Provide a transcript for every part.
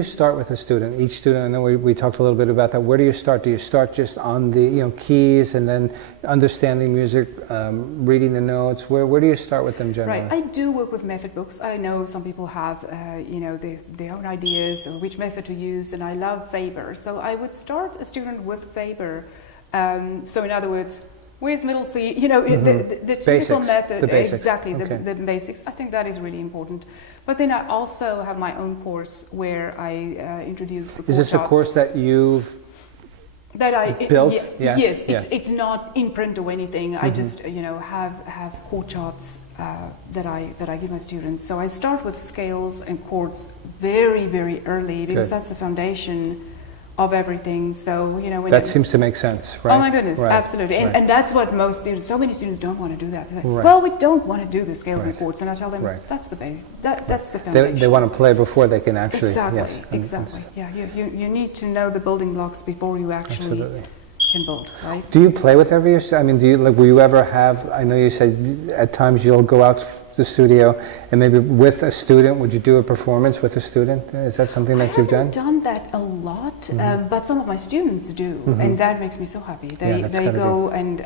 you start with a student? Each student, I know we talked a little bit about that. Where do you start? Do you start just on the keys and then understanding music, reading the notes? Where do you start with them generally? Right. I do work with method books. I know some people have their own ideas of which method to use, and I love Weber. So I would start a student with Weber. So in other words, where's middle C? The typical basics, method. the basics. Exactly, okay. the basics. I think that is really important. But then I also have my own course where I introduce the chord Is this charts. a course that you've built? Yes. It's not in print or anything. I just have chord charts that I give my students. So I start with scales and chords very, very early because that's the foundation of everything. So when that seems to make sense, right? Oh my goodness, right. absolutely. And that's what most students, so many students don't want to do that. They're like, right. well, we don't want to do the scales and chords, and I tell them that's the base, that's the foundation. They want to play before they can actually. Exactly. Yes. Exactly. Yeah. You need to know the building blocks before you actually can build, right? Do you play with every? I mean, will you ever have? I know you said at times you'll go out the studio and maybe with a student. Would you do a performance with a student? Is that something that you've done? I haven't done that a lot, but some of my students do, and that makes me so happy. They go and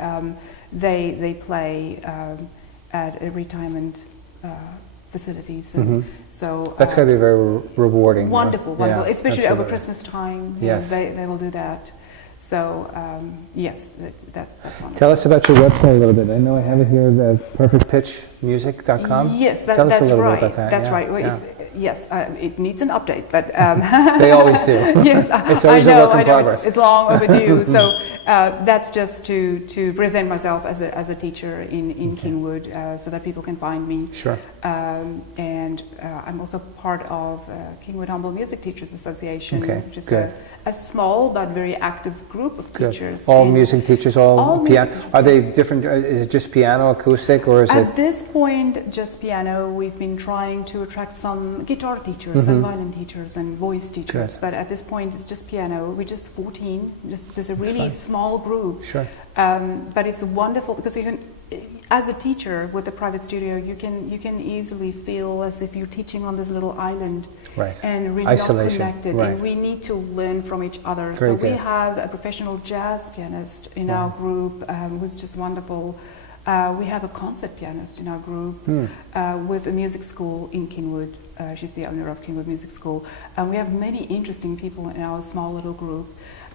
they play at retirement facilities. So that's got to be very rewarding. Wonderful, Yeah, especially absolutely. over Christmas time. Yes, they will do that. So yes, that's wonderful. Tell us about your website a little bit. I know I have it here, the perfectpitchmusic.com. Yes, Tell us that's a little right. bit about that. That's right. Well, it needs an update, but they always do. Yes, it's always a work in progress. It's long overdue. So that's just to present myself as a teacher in Kingwood, so that people can find me. Sure. And I'm also part of Kingwood Humble Music Teachers Association, which is a small but very active group of teachers. All music teachers, all piano. Are they different? Is it just piano, acoustic, or is it? At this point, just piano. We've been trying to attract some guitar teachers and violin teachers and voice teachers, but at this point, it's just piano. We're just 14, just a really small group. Sure. But it's wonderful because as a teacher with a private studio, you can easily feel as if you're teaching on this little island, and really not connected. And we need to learn from each other. We have a professional jazz pianist in our group who's just wonderful. We have a concert pianist in our group with a music school in Kingwood. She's the owner of Kingwood Music School. We have many interesting people in our small little group.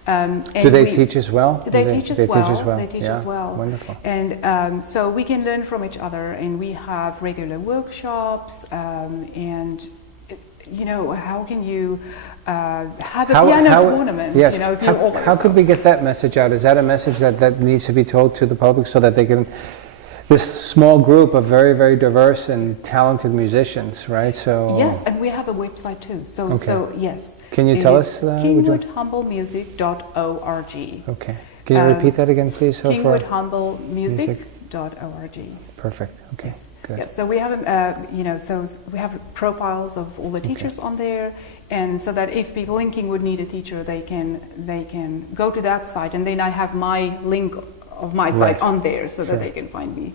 Do they teach as well? They teach as well. They teach as well. Wonderful. And so we can learn from each other, and we have regular workshops. And how can you have a piano tournament? Yes. If how could we get that message out? Is that a message that needs to be told to the public so that they can? This small group of very, very diverse and talented musicians, right? So yes, and we have a website too. So yes. Can you tell us? KingwoodHumblemusic.org. Okay. Can you repeat that again, please? KingwoodHumblemusic.org. Perfect. Okay. Yes. Good. Yes. So we have, so we have profiles of all the teachers on there, and so that if people in Kingwood need a teacher, they can go to that site, and then I have my link of my site on there so that they can find me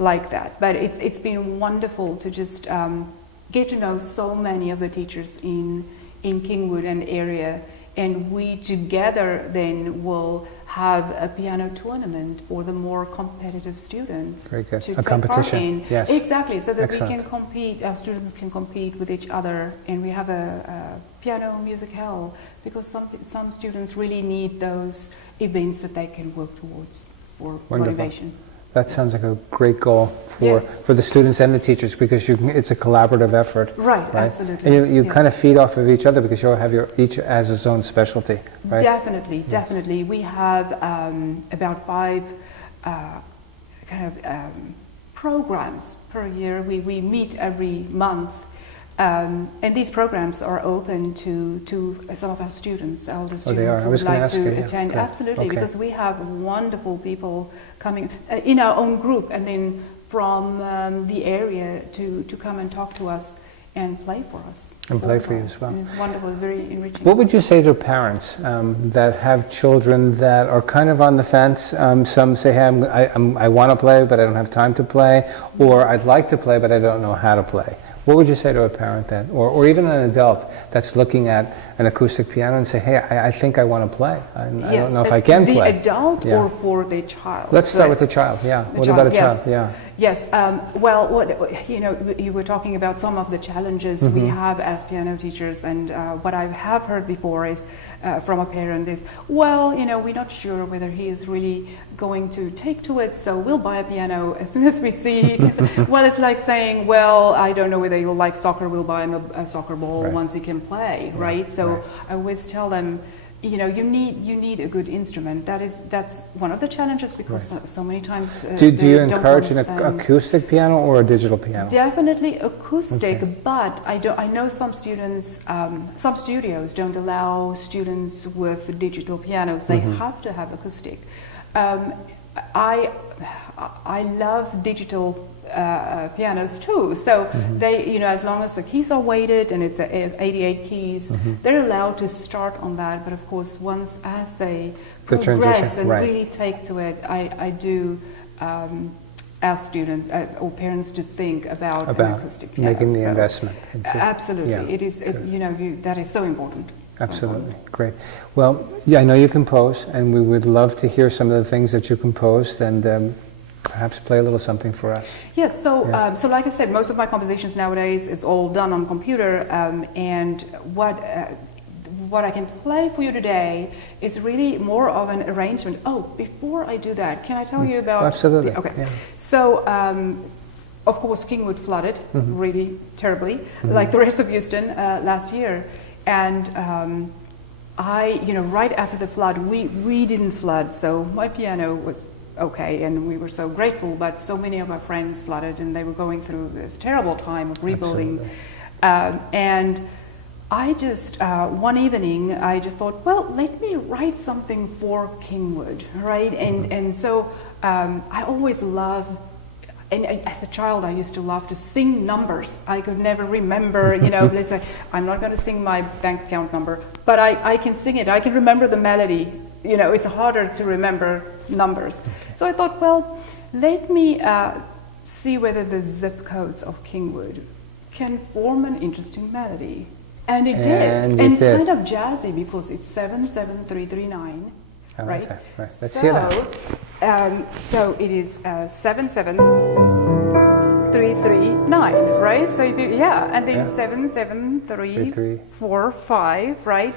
like that. But it's been wonderful to just get to know so many of the teachers in Kingwood and area, and we together then will have a piano tournament for the more competitive students. Very good. To a take competition. Part in. Yes. Exactly, so that Excellent. we can compete, our students can compete with each other, and we have a piano music hall, because some students really need those events that they can work towards for motivation. That sounds like a great goal for the students and the teachers, because it's a collaborative effort. Right, absolutely. And you kind of feed off of each other because you have each has its own specialty, right? Definitely. We have about 5 programs per year. We meet every month. And these programs are open to some of our students, elder students who would like to attend. Absolutely, because we have wonderful people coming in our own group, and then from the area to come and talk to us and play for us. And play for you as well. And it's wonderful. It's very enriching. What would you say to parents that have children that are kind of on the fence? Some say, hey, I want to play, but I don't have time to play, or I'd like to play, but I don't know how to play. What would you say to a parent that, or even an adult that's looking at an acoustic piano and say, hey, I think I want to play. I don't know if I can play. The adult or for the child? Let's start with the child, yeah. What about a child? Yeah. Yes, well, you were talking about some of the challenges we have as piano teachers, and what I have heard before is from a parent is, well, we're not sure whether he is really going to take to it, so we'll buy a piano as soon as we see. Well, it's like saying, well, I don't know whether you'll like soccer, we'll buy him a soccer ball once he can play, right? So I always tell them, you need a good instrument. That's one of the challenges, because so many times do you encourage an acoustic piano or a digital piano? Definitely acoustic, but I know some students, some studios don't allow students with digital pianos. They have to have acoustic. I love digital pianos too, so they, as long as the keys are weighted and it's 88 keys, they're allowed to start on that. But of course, as they progress and really take to it, I do ask students or parents to think about an acoustic piano. Making the investment. Absolutely, it is. That is so important. Absolutely, great. Well, I know you compose, and we would love to hear some of the things that you composed, and perhaps play a little something for us. Yes, so like I said, most of my compositions nowadays is all done on computer, and what I can play for you today is really more of an arrangement. Oh, before I do that, can I tell you about... Absolutely. Okay. Yeah. So, of course, Kingwood flooded really terribly, like the rest of Houston last year. And right after the flood, we didn't flood, so my piano was okay, and we were so grateful, but so many of our friends flooded, and they were going through this terrible time of rebuilding. And I just, one evening, I just thought, well, let me write something for Kingwood, right? And so I always loved, and as a child, I used to love to sing numbers. I could never remember, let's say, I'm not going to sing my bank account number, but I can sing it. I can remember the melody. It's harder to remember numbers. So I thought, well, let me see whether the zip codes of Kingwood can form an interesting melody. And it did. And kind of jazzy, because it's 77339. Right? Okay. Right. Let's hear that. So it is 77339, right? So if you, and then 77345, right?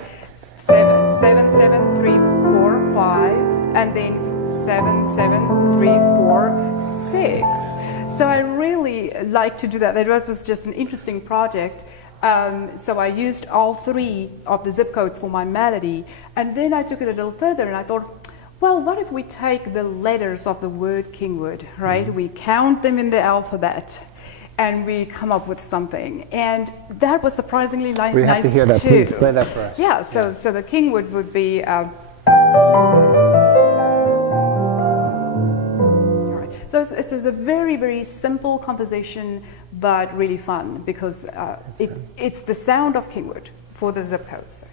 77345, and then 77346. So I really like to do that. That was just an interesting project. So I used all three of the zip codes for my melody, and then I took it a little further, and I thought, well, what if we take the letters of the word Kingwood, right? We count them in the alphabet, and we come up with something. And that was surprisingly nice too. We have to hear that. Please play that for us. Yeah, so the Kingwood would be... all right. So it's a very, very simple composition, but really fun, because it's the sound of Kingwood for the zip codes.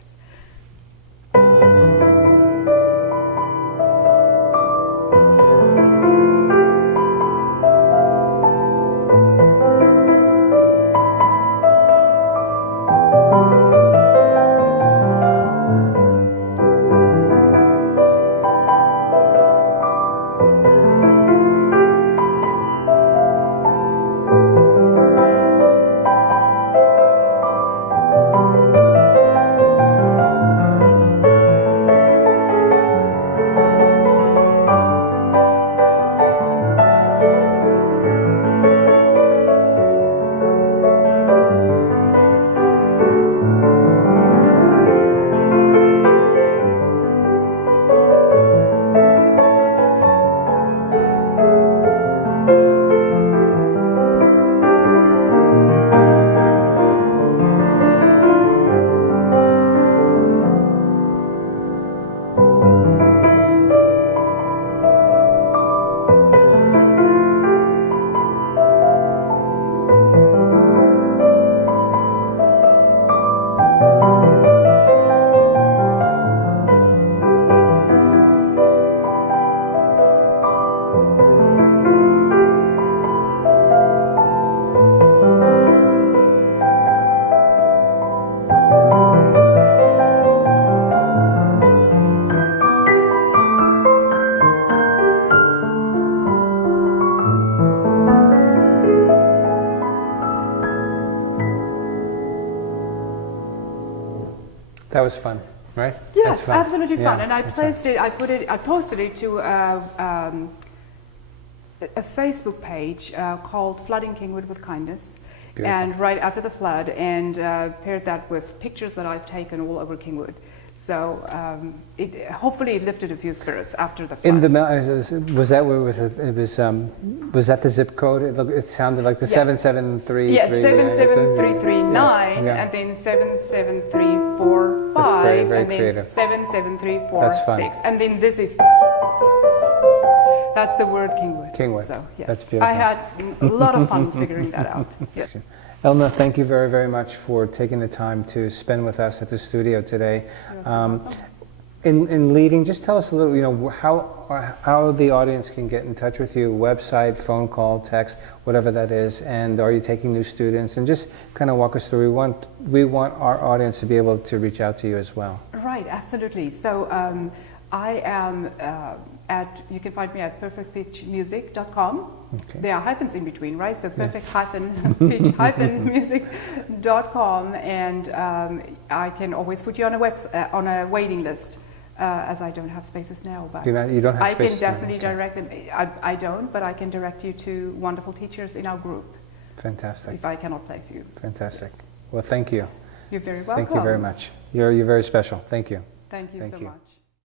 That was fun, right? Yes, That's fun. absolutely fun. Yeah, And I posted it to a Facebook page called Flooding Kingwood with Kindness. Beautiful. And right after the flood, and paired that with pictures that I've taken all over Kingwood. So hopefully it lifted a few spirits after the flood. In the was that where was it? It was that the zip code? It sounded like the 773. Yes, 77339, yeah. and then 77345, That's very, very and then creative. 77346, and then this is. That's the word Kingwood. Kingwood. So, yes. That's beautiful. I had a lot of fun figuring that out. Yes. Elna, thank you very, very much for taking the time to spend with us at the studio today. In leading, just tell us a little, how the audience can get in touch with you, website, phone call, text, whatever that is, and are you taking new students? And just kind of walk us through. We want our audience to be able to reach out to you as well. Right, absolutely. So I am you can find me at perfectpitchmusic.com. Okay. There are hyphens in between, right? So perfect-pitch-music.com, and I can always put you on a waiting list, as I don't have spaces now. But You don't have I spaces can definitely now. Okay. direct them. I don't, but I can direct you to wonderful teachers in our group. Fantastic. If I cannot place you. Fantastic. Well, thank you. You're very welcome. Thank you very much. You're very special. Thank you. Thank you so much.